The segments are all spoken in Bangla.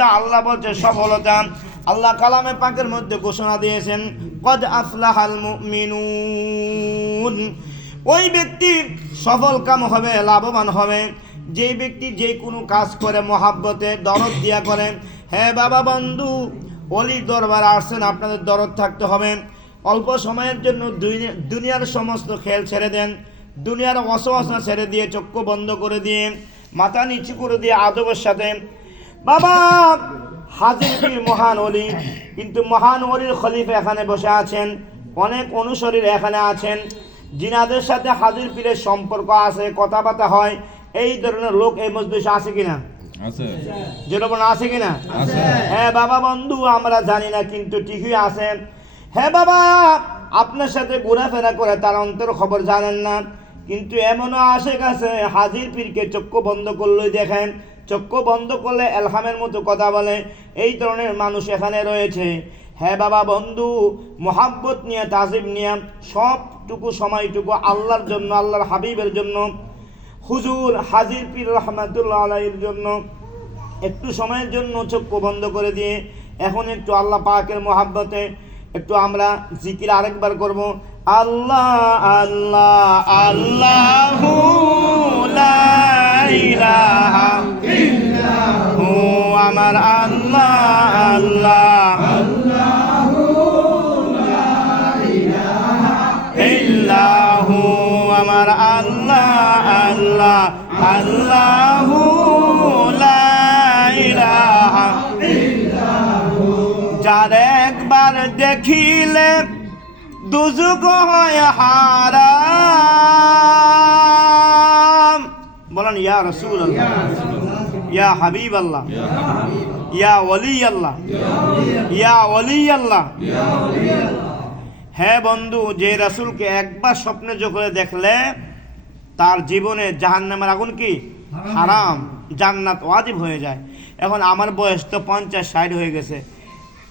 মধ্যে আল্লাহ বলছে সফলতা। আল্লাহ কালামে পাকের মধ্যে ঘোষণা দিয়েছেন কদ আফলাহাল মুমিনুন। ওই ব্যক্তি সফল কাম হবে, লাভবান হবে যে ব্যক্তি যে কোনো কাজ করে মহাব্বতে দরদ দিয়া করে। হ্যাঁ বাবা বন্ধু, অলির দরবার আসছেন, আপনাদের দরদ থাকতে হবে। অল্প সময়ের জন্য দুনিয়ার সমস্ত খেল ছেড়ে দেন, দুনিয়ার অসবাসনা ছেড়ে দিয়ে চক্ষু বন্ধ করে দিয়ে মাথা নিচু করে দিয়ে আদবের সাথে বাবা হাজির পীর মহান অলি, কিন্তু মহান অলির খলিফা এখানে বসে আছেন, অনেক অনুসারী এখানে আছেন, জিনাদের সাথে হাজির পীরের সম্পর্ক আছে, কথাবার্তা হয়। এই ধরনের লোক এই মজলিসে আছে কিনা? আছে। যেরকম আছে কিনা? আছে। হ্যাঁ বাবা বন্ধু, আমরা জানি না কিন্তু ঠিকই আছে। হ্যাঁ বাবা, আপনার সাথে ঘোরাফেরা করে তার অন্তর খবর জানেন না, কিন্তু এমনও আশেক আছে হাজির পীরকে চক্ষু বন্ধ করলেই দেখেন, চক্ষু বন্ধ করলে এলহামের মতো কথা বলে। এই ধরনের মানুষ এখানে রয়েছে। হ্যাঁ বাবা বন্ধু, মোহাব্বত নিয়ে তাজিম নিয়ে সবটুকু সময়টুকু আল্লাহর জন্য, আল্লাহর হাবিবের জন্য, হুজুর হাজির পীর রহমাতুল্লাহ আলাইহির জন্য একটু সময়ের জন্য চক্ষু বন্ধ করে দিয়ে এখন একটু আল্লাহ পাকের মোহাব্বতে একটু আমরা জিকির আরেকবার করব। আল্লাহ আল্লাহ আল্লাহু লা ইলাহা ইল্লাহু, আমার আল্লাহ আল্লাহ আল্লাহু লা ইলাহা ইল্লাহু, আমার আল্লাহ আল্লাহ আল্লাহু লা ইলাহা ইল্লাহু। যার একবার দেখিলে দুজক হয় হারাম। বলেন ইয়া রাসূলুল্লাহ, ইয়া হাবিবাল্লাহ, ইয়া ওয়ালিয়াল্লাহ, ইয়া ওয়ালিয়াল্লাহ। হ্যাঁ বন্ধু, যে রাসূলকে একবার স্বপ্নে চোখে দেখলে তার জীবনে জাহান্নামের আগুন কি হারাম, জান্নাত ওয়াজিব হয়ে যায়। এখন আমার বয়স তো 50-60 হয়ে গেছে,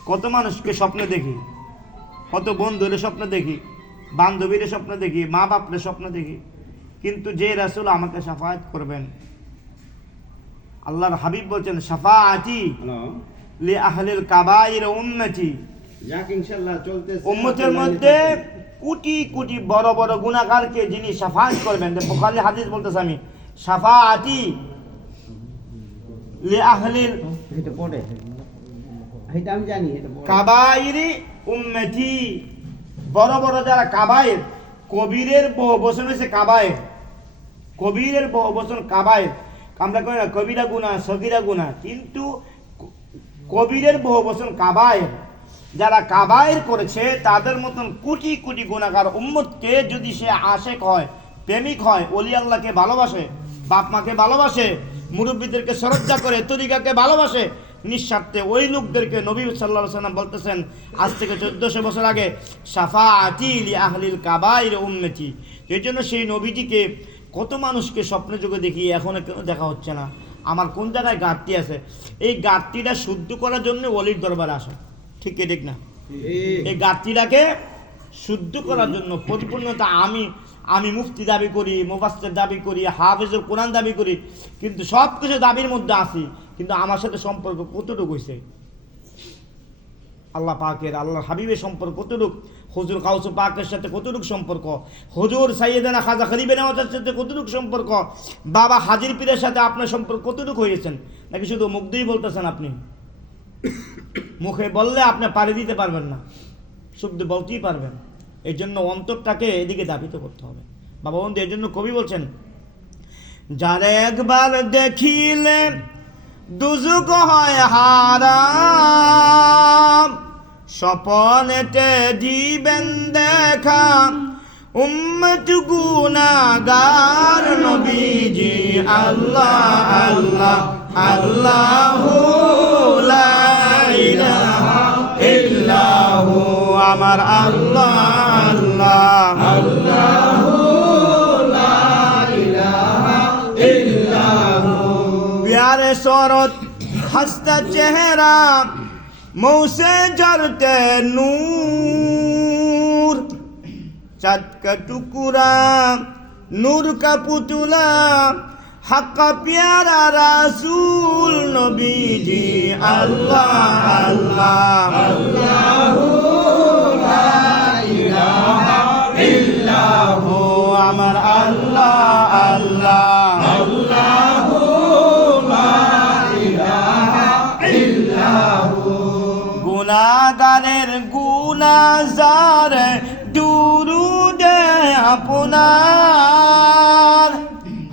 কত মানুষকে স্বপ্নে দেখি, কত বন্ধুরে স্বপ্ন দেখি, বান্ধবীরে স্বপ্ন দেখি, মা বাপরে স্বপ্ন দেখি, কিন্তু যে রাসূল আমাকে শাফায়াত করবেন, আল্লাহর হাবিব বলছেন শাফাআতি লি আহলিল কাবাইর উম্মতি। উম্মতের মধ্যে কোটি কোটি বড় বড় গুনাহগারকে যিনি শাফায়াত করবেন, বুখারী হাদিস বলতেছে আমি শাফাআতি লি আহলিল এটা পড়ে, এটা আমি জানি, এটা কাবাইরি উম্মতি। বড় বড় যারা কাবায়ের, কবিরের বহু বচন হয়েছে কাবায়ের, কবিরের বহু বচন কাবায়ের। আমরা কই না কবিরা গুনাহ, সগীরা গুনাহ, কিন্তু কবিরের বহু বচন কাবায়ের। যারা কাবায়ের করেছে তাদের মতন কোটি কোটি গুনাহগার উম্মতকে যদি সে আশেক হয়, প্রেমিক হয়, ওলি আল্লাহকে ভালোবাসে, বাপ মাকে ভালোবাসে, মুরব্বীদেরকে শ্রদ্ধা করে, তরিকাকে ভালোবাসে নিঃস্বার্থে, ওই লোকদেরকে নবী সাল্লাল্লাহু আলাইহি ওয়াসাল্লাম বলতেছেন আজ থেকে 1400 বছর আগে শাফাআতি লি আহলিল কাবাইর উম্মতি। এই জন্য সেই নবীজিকে কত মানুষকে স্বপ্নে যোগে দেখি, এখন কেন দেখা হচ্ছে না। আমার কোন জায়গায় ঘাটতি আছে, এই ঘাটতিটা শুদ্ধ করার জন্য ওলির দরবারে আসে, ঠিক কি ঠিক না? এই ঘাটতিটাকে শুদ্ধ করার জন্য পরিপূর্ণতা আমি মুফতি দাবি করি, মুফাসসির দাবি করি, হাফেজুল কোরআন দাবি করি, কিন্তু সব কিছু দাবির মধ্যে আছি, কিন্তু আমার সাথে সম্পর্ক কতটুকু হয়েছে? আল্লাহ পাকের, আল্লাহর হাবিবের সম্পর্ক কতটুকু? হুজুর গাউসে পাকের সাথে কতটুকু সম্পর্ক? হুজুর সাইয়েদানা খাজা গরিবে নওয়াজের সাথে কতটুকু সম্পর্ক? বাবা হাজির পীরের সাথে আপনার সম্পর্ক কতটুকু হয়েছেন? নাকি শুধু মুখ দিয়েই বলতেছেন? আপনি মুখে বললে আপনি পাড়ি দিতে পারবেন না, শুদ্ধ বলতেই পারবেন। এই জন্য অন্তরটাকে এদিকে দাবিত করতে হবে বাবা বন্ধু। এই জন্য কবি বলছেন যার একবার দেখিলে দুজক হয় হারাম, স্বপনেতে দিবেন দেখা উম্মত গুনাহগার নবীজি আল্লাহ আল্লাহ আল্লাহু লা ইলাহা ইল্লাহু, আমার আল্লাহ আল্লাহ আল্লাহু লা ইলাহা ইল্লাহু। প্যারে সুরত হস্তা চেহারা মৌসে জরতে নূর, চাঁদ का टुकड़ा नूर का पुतला হাক্কা প্যারা রাসূল নবীজি আল্লাহ আল্লাহ আল্লাহু লা ইলাহা ইল্লাহু আমার আল্লাহ আল্লাহ আল্লাহু লা ইলাহা ইল্লাহু গুনাহগারের গুনাহজার দুরুদে আপনার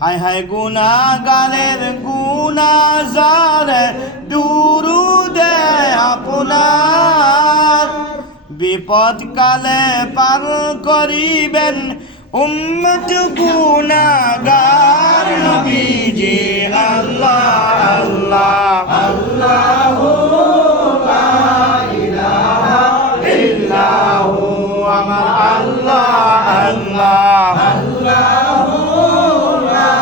হায় হায় গুনাহগারের গুনাহজার দুরুদে আপনার বিপদ কালে পার করিবেন উম্মত গুনাহগার নবীজি আল্লাহ আল্লাহ আল্লাহু লা ইলাহা ইল্লাহু আমার আল্লাহ আল্লাহ আল্লাহু লা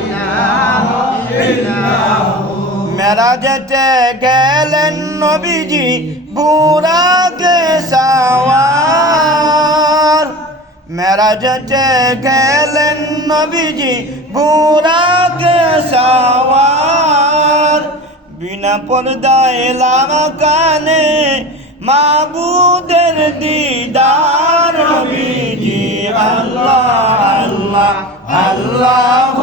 ইলাহা ইল্লাহু মেরাজেতে গেলেন নবীজি বুরাকে সাওয়ার মেরাজেতে গেলেন নবীজি বুরাকে সাওয়ার বিনা পর্দায় লামাকানে মাবুদের দিদার নবীজি আল্লাহ আল্লাহ আল্লাহ